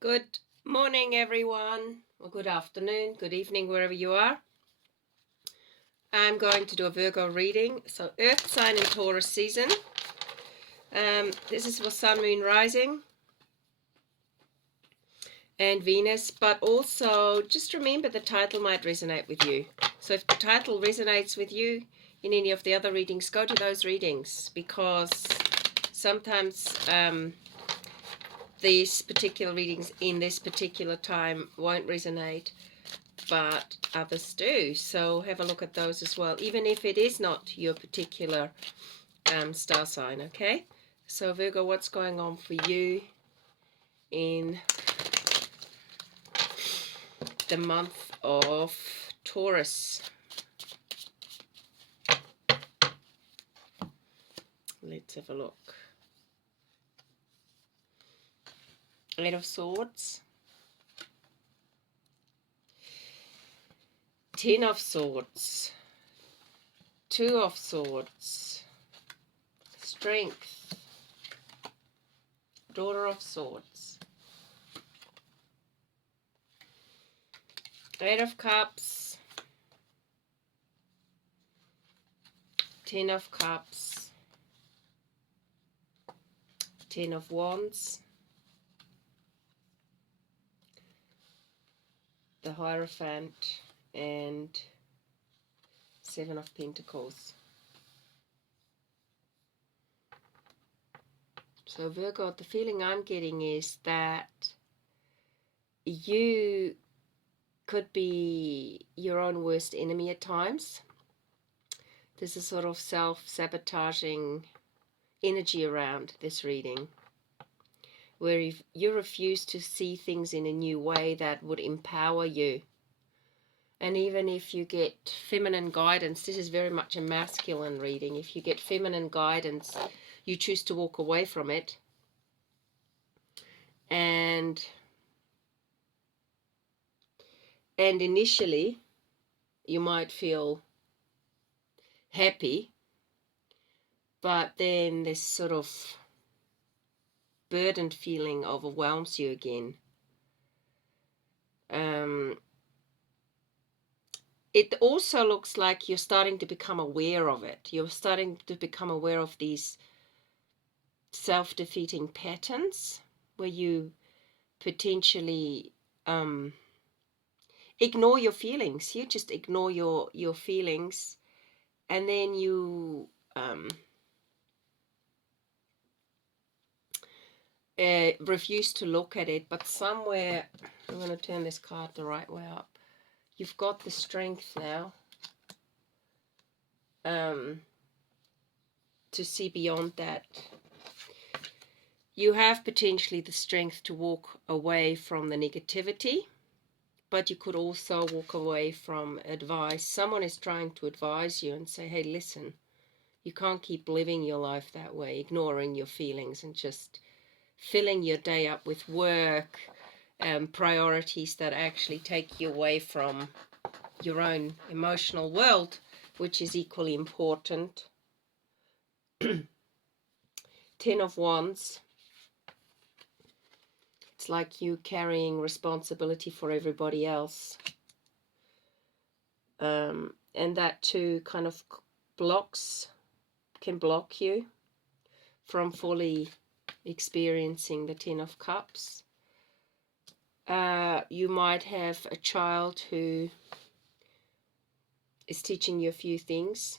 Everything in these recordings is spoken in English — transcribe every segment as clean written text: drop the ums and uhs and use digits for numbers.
Good morning, everyone, or good afternoon, good evening, wherever you are. I'm going to do a Virgo reading. So, Earth sign and Taurus season. This is for Sun, Moon, Rising, and Venus. But also, just remember the title might resonate with you. So, if the title resonates with you in any of the other readings, go to those readings, because sometimes these particular readings in this particular time won't resonate, but others do. So have a look at those as well, even if it is not your particular star sign, okay? So Virgo, what's going on for you in the month of Taurus? Let's have a look. Eight of Swords, Ten of Swords, Two of Swords, Strength, Daughter of Swords, Eight of Cups, Ten of Cups, Ten of Wands, the Hierophant, and Seven of Pentacles. So Virgo, the feeling I'm getting is that you could be your own worst enemy at times. There's a sort of self-sabotaging energy around this reading, where if you refuse to see things in a new way that would empower you. And even if you get feminine guidance, this is very much a masculine reading. If you get feminine guidance, you choose to walk away from it. And initially, you might feel happy, but then this sort of burdened feeling overwhelms you again. It also looks like you're starting to become aware of it. You're starting to become aware of these self-defeating patterns where you potentially ignore your feelings. You just ignore your feelings, and then you refuse to look at it. But somewhere, I'm going to turn this card the right way up. You've got the strength now to see beyond that. You have potentially the strength to walk away from the negativity, but you could also walk away from advice. Someone is trying to advise you and say, hey, listen, you can't keep living your life that way, ignoring your feelings and just filling your day up with work and priorities that actually take you away from your own emotional world, which is equally important. Ten of Wands. It's like you carrying responsibility for everybody else. And that too kind of can block you from fully experiencing the Ten of Cups. You might have a child who is teaching you a few things.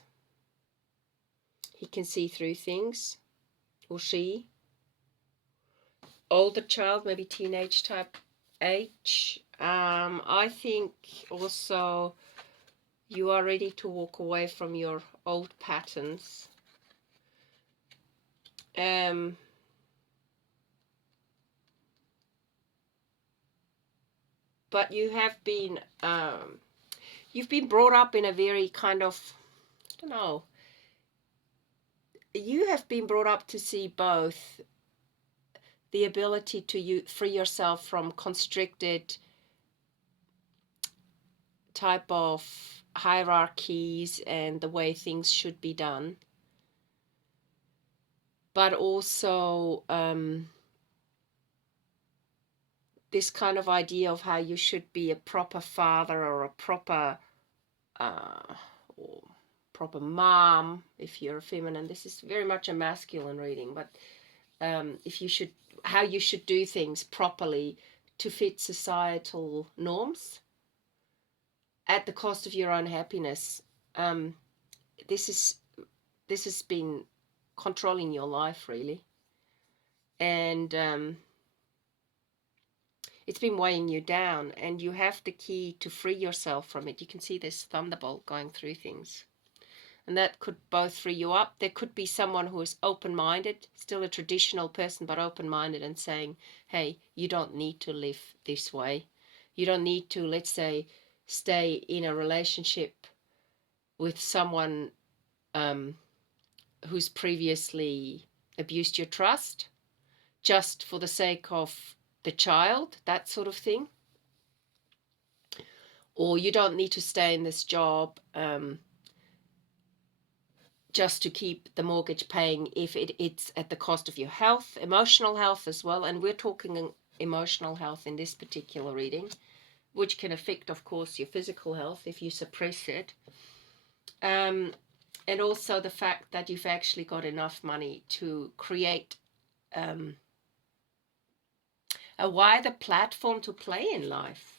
He can see through things, or she. Older child, maybe teenage type age. I think also you are ready to walk away from your old patterns. But you have been, you've been brought up in a very kind of, I don't know, you have been brought up to see both the ability to free yourself from constricted type of hierarchies and the way things should be done, but also this kind of idea of how you should be a proper father or a proper or proper mom if you're a feminine. This is very much a masculine reading, but if you should, how you should do things properly to fit societal norms at the cost of your own happiness. This has been controlling your life, really, and it's been weighing you down, and you have the key to free yourself from it. You can see this thunderbolt going through things, and that could both free you up. There could be someone who is open-minded, still a traditional person, but open-minded, and saying, hey, you don't need to live this way. You don't need to, let's say, stay in a relationship with someone who's previously abused your trust just for the sake of the child, that sort of thing. Or you don't need to stay in this job just to keep the mortgage paying if it's at the cost of your health, emotional health as well. And we're talking emotional health in this particular reading, which can affect, of course, your physical health if you suppress it. And also the fact that you've actually got enough money to create a wider platform to play in life,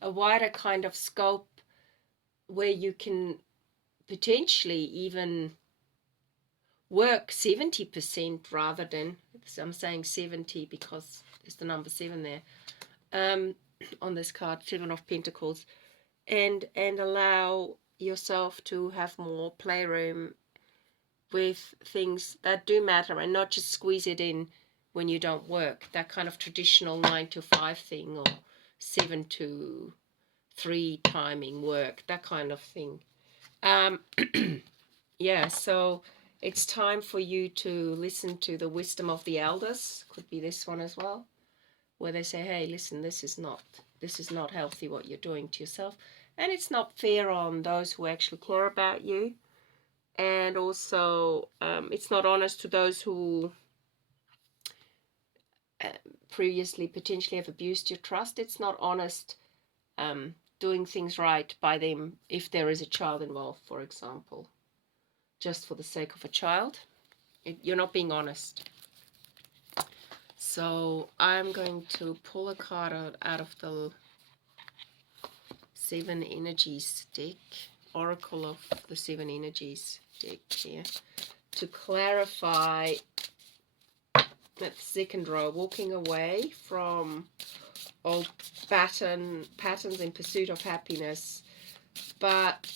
a wider kind of scope where you can potentially even work 70% rather than, so I'm saying 70 because there's the number 7 there on this card, 7 of Pentacles, and allow yourself to have more playroom with things that do matter, and not just squeeze it in when you don't work, that kind of traditional 9 to 5 thing, or 7 to 3 timing work, that kind of thing. Yeah, so it's time for you to listen to the wisdom of the elders. Could be this one as well, where they say, hey, listen, this is not healthy what you're doing to yourself, and it's not fair on those who actually care about you. And also, it's not honest to those who previously potentially have abused your trust. It's not honest doing things right by them if there is a child involved, for example, just for the sake of a child. You're not being honest. So I'm going to pull a card out of the 7 Energies deck, Oracle of the 7 Energies deck here, to clarify that second row, walking away from old patterns in pursuit of happiness, but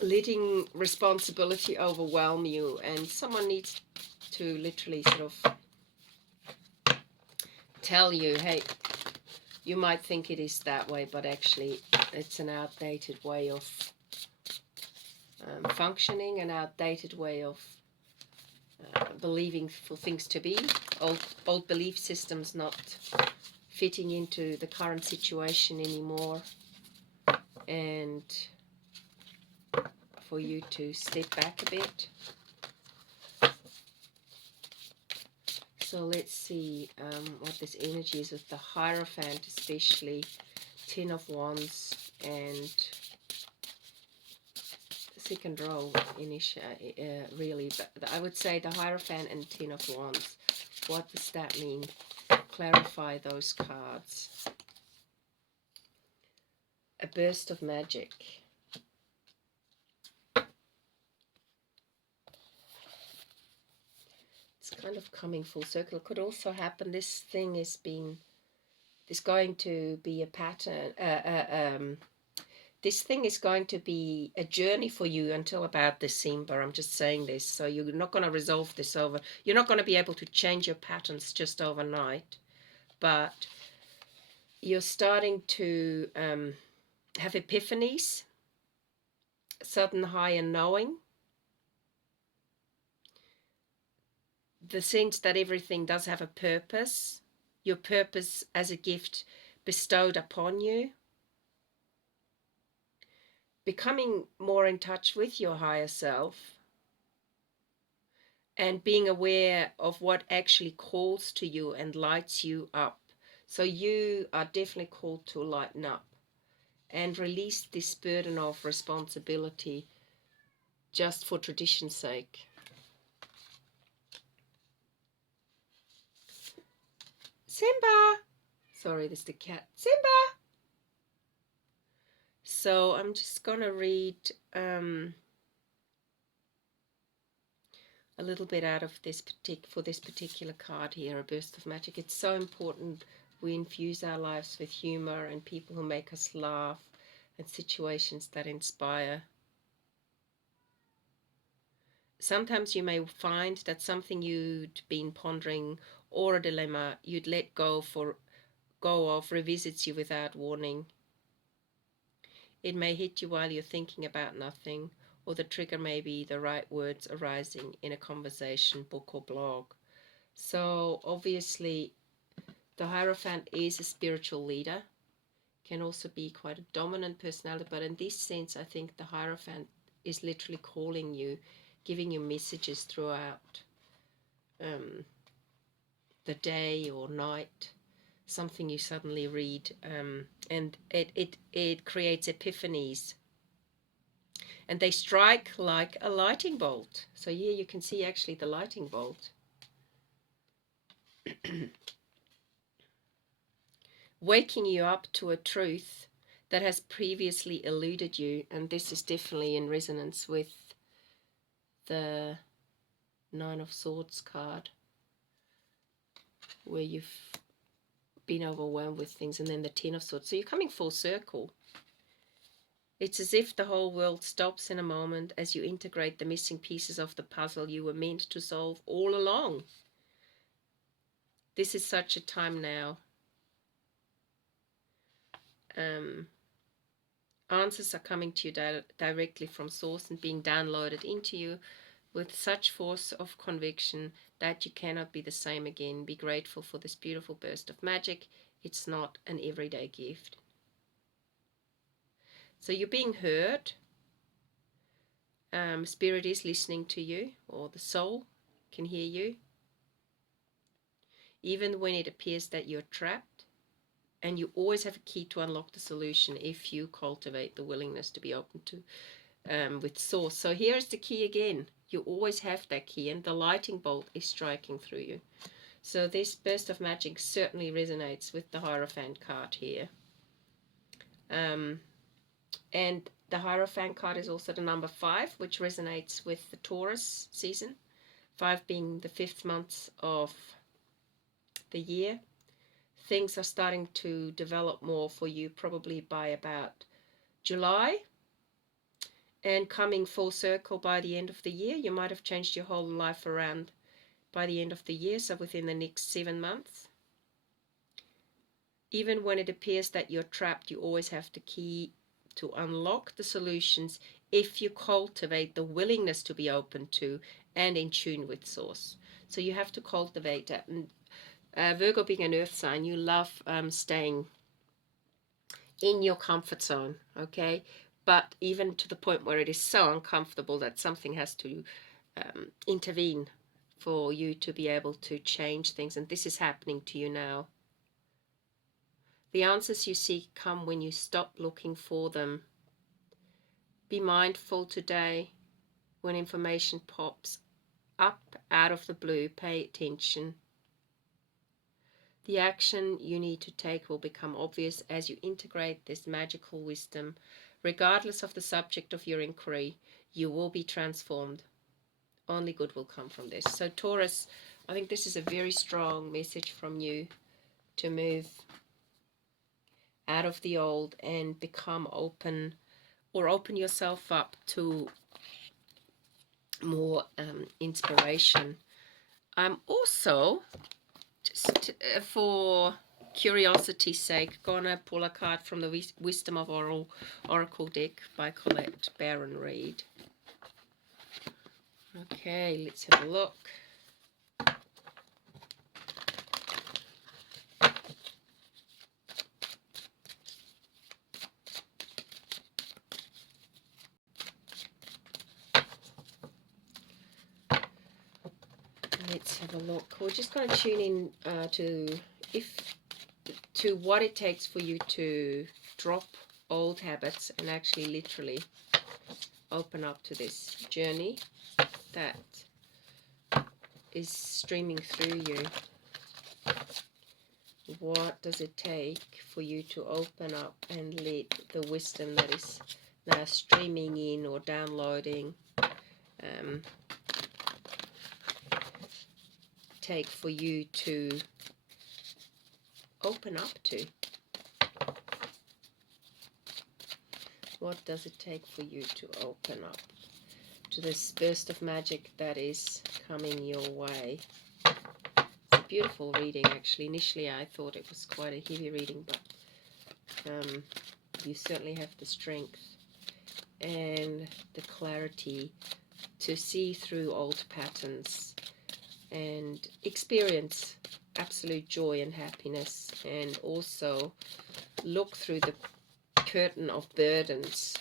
letting responsibility overwhelm you, and someone needs to literally sort of tell you, hey, you might think it is that way, but actually it's an outdated way of functioning, an outdated way of believing for things to be, old belief systems not fitting into the current situation anymore, and for you to step back a bit. So let's see what this energy is with the Hierophant, especially 10 of Wands and second row really, but I would say the Hierophant and 10 of Wands. What does that mean? Clarify those cards. A burst of magic. It's kind of coming full circle. It could also happen, this thing is going to be a pattern, this thing is going to be a journey for you until about December. I'm just saying this. So you're not going to resolve this you're not going to be able to change your patterns just overnight. But you're starting to have epiphanies, sudden higher knowing. The sense that everything does have a purpose. Your purpose as a gift bestowed upon you. Becoming more in touch with your higher self and being aware of what actually calls to you and lights you up. So you are definitely called to lighten up and release this burden of responsibility just for tradition's sake. Simba! Sorry, this is the cat. Simba! So I'm just going to read a little bit out of this particular card here, A Burst of Magic. It's so important we infuse our lives with humor and people who make us laugh and situations that inspire. Sometimes you may find that something you'd been pondering or a dilemma you'd let go of revisits you without warning. It may hit you while you're thinking about nothing, or the trigger may be the right words arising in a conversation, book, or blog. So obviously the Hierophant is a spiritual leader, can also be quite a dominant personality, but in this sense I think the Hierophant is literally calling you, giving you messages throughout the day or night, something you suddenly read, and it creates epiphanies, and they strike like a lightning bolt. So here you can see actually the lightning bolt. Waking you up to a truth that has previously eluded you, and this is definitely in resonance with the Nine of Swords card, where you've been overwhelmed with things, and then the Ten of Swords. So you're coming full circle. It's as if the whole world stops in a moment as you integrate the missing pieces of the puzzle you were meant to solve all along. This is such a time now. Answers are coming to you directly from source and being downloaded into you with such force of conviction that you cannot be the same again. Be grateful for this beautiful burst of magic. It's not an everyday gift. So you're being heard. Spirit is listening to you, or the soul can hear you. Even when it appears that you're trapped, and you always have a key to unlock the solution if you cultivate the willingness to be open to with source. So here's the key again. You always have that key, and the lightning bolt is striking through you. So this burst of magic certainly resonates with the Hierophant card here. And the Hierophant card is also the number 5, which resonates with the Taurus season. 5 being the 5th month of the year. Things are starting to develop more for you probably by about July, and coming full circle by the end of the year. You might have changed your whole life around by the end of the year, so within the next 7 months. Even when it appears that you're trapped, you always have the key to unlock the solutions if you cultivate the willingness to be open to and in tune with source. So you have to cultivate that. And Virgo being an earth sign, you love staying in your comfort zone, okay? But even to the point where it is so uncomfortable that something has to intervene for you to be able to change things. And this is happening to you now. The answers you seek come when you stop looking for them. Be mindful today when information pops up out of the blue. Pay attention. The action you need to take will become obvious as you integrate this magical wisdom. Regardless of the subject of your inquiry, you will be transformed. Only good will come from this. So Taurus, I think this is a very strong message from you to move out of the old and become open, or open yourself up to more inspiration. I'm also, just for curiosity's sake, gonna pull a card from the Wisdom of Oracle deck by Colette Baron Reid. Okay, let's have a look. Let's have a look. We're just going to tune in to if to what it takes for you to drop old habits and actually literally open up to this journey that is streaming through you. What does it take for you to open up and let the wisdom that is now streaming in or downloading take for you to open up to? What does it take for you to open up to this burst of magic that is coming your way? It's a beautiful reading, actually. Initially I thought it was quite a heavy reading, but you certainly have the strength and the clarity to see through old patterns and experience absolute joy and happiness, and also look through the curtain of burdens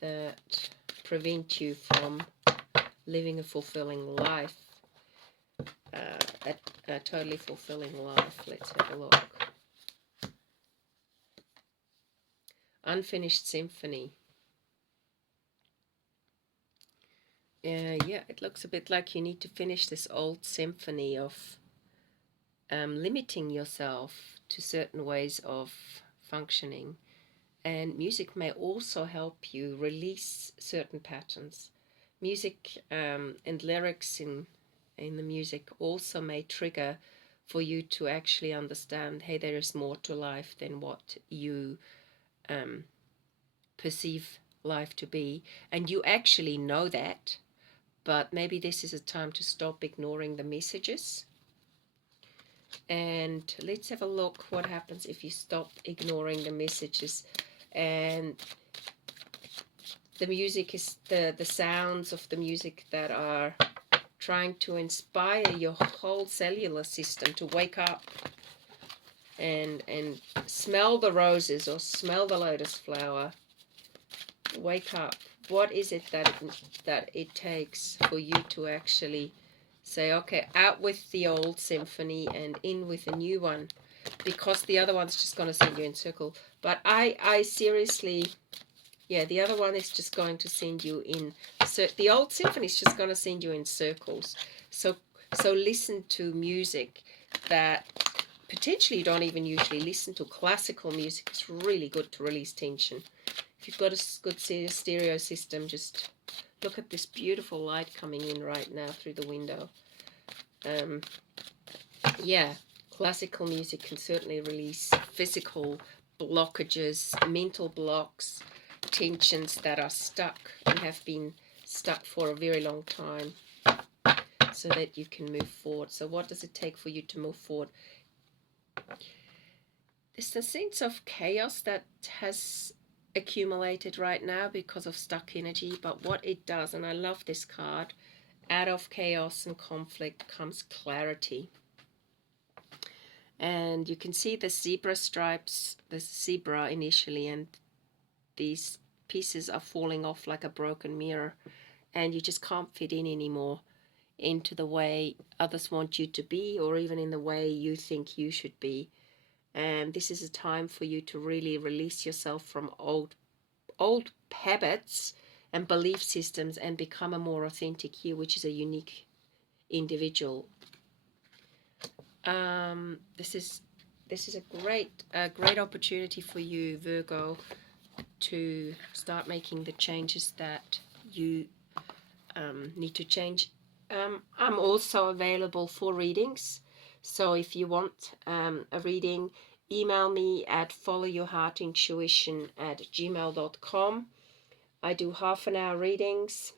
that prevent you from living a fulfilling life, a totally fulfilling life. Let's have a look. Unfinished symphony. Yeah, it looks a bit like you need to finish this old symphony of limiting yourself to certain ways of functioning. And music may also help you release certain patterns. Music and lyrics in the music also may trigger for you to actually understand, hey, there is more to life than what you perceive life to be. And you actually know that, but maybe this is a time to stop ignoring the messages. And let's have a look what happens if you stop ignoring the messages. And the music is the sounds of the music that are trying to inspire your whole cellular system to wake up and smell the roses or smell the lotus flower. Wake up. What is it that it takes for you to actually say, okay, out with the old symphony and in with a new one, because the other one's just going to send you in circle. But I seriously, yeah, the other one is just going to send you in, the old symphony is just going to send you in circles. So listen to music that potentially you don't even usually listen to. Classical music is really good to release tension. If you've got a good stereo system, just look at this beautiful light coming in right now through the window. Yeah, classical music can certainly release physical blockages, mental blocks, tensions that are stuck and have been stuck for a very long time, so that you can move forward. So what does it take for you to move forward? There's a sense of chaos that has accumulated right now because of stuck energy, but what it does, and I love this card, out of chaos and conflict comes clarity. And you can see the zebra stripes, the zebra initially, and these pieces are falling off like a broken mirror, and you just can't fit in anymore into the way others want you to be, or even in the way you think you should be. And this is a time for you to really release yourself from old habits and belief systems and become a more authentic you, which is a unique individual. This is a great opportunity for you, Virgo, to start making the changes that you need to change. I'm also available for readings, so if you want a reading, email me at followyourheartintuition@gmail.com. I do half-an-hour readings,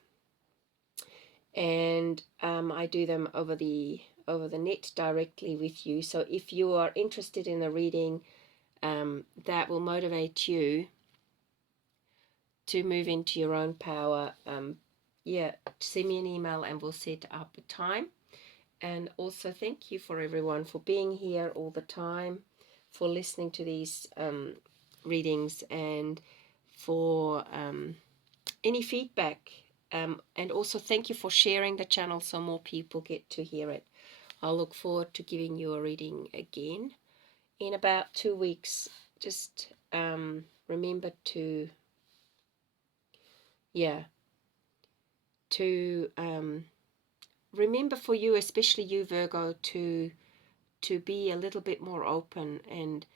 and I do them over the net directly with you. So if you are interested in a reading that will motivate you to move into your own power, yeah, send me an email and we'll set up a time. And also thank you for everyone for being here all the time, for listening to these readings, and for any feedback. And also thank you for sharing the channel so more people get to hear it. I'll look forward to giving you a reading again. in about 2 weeks. Just remember to, remember for you, especially you Virgo, to be a little bit more open and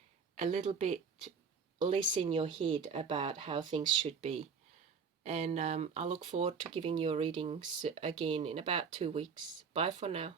a little bit less in your head about how things should be. And I look forward to giving you a reading again in about 2 weeks. Bye for now.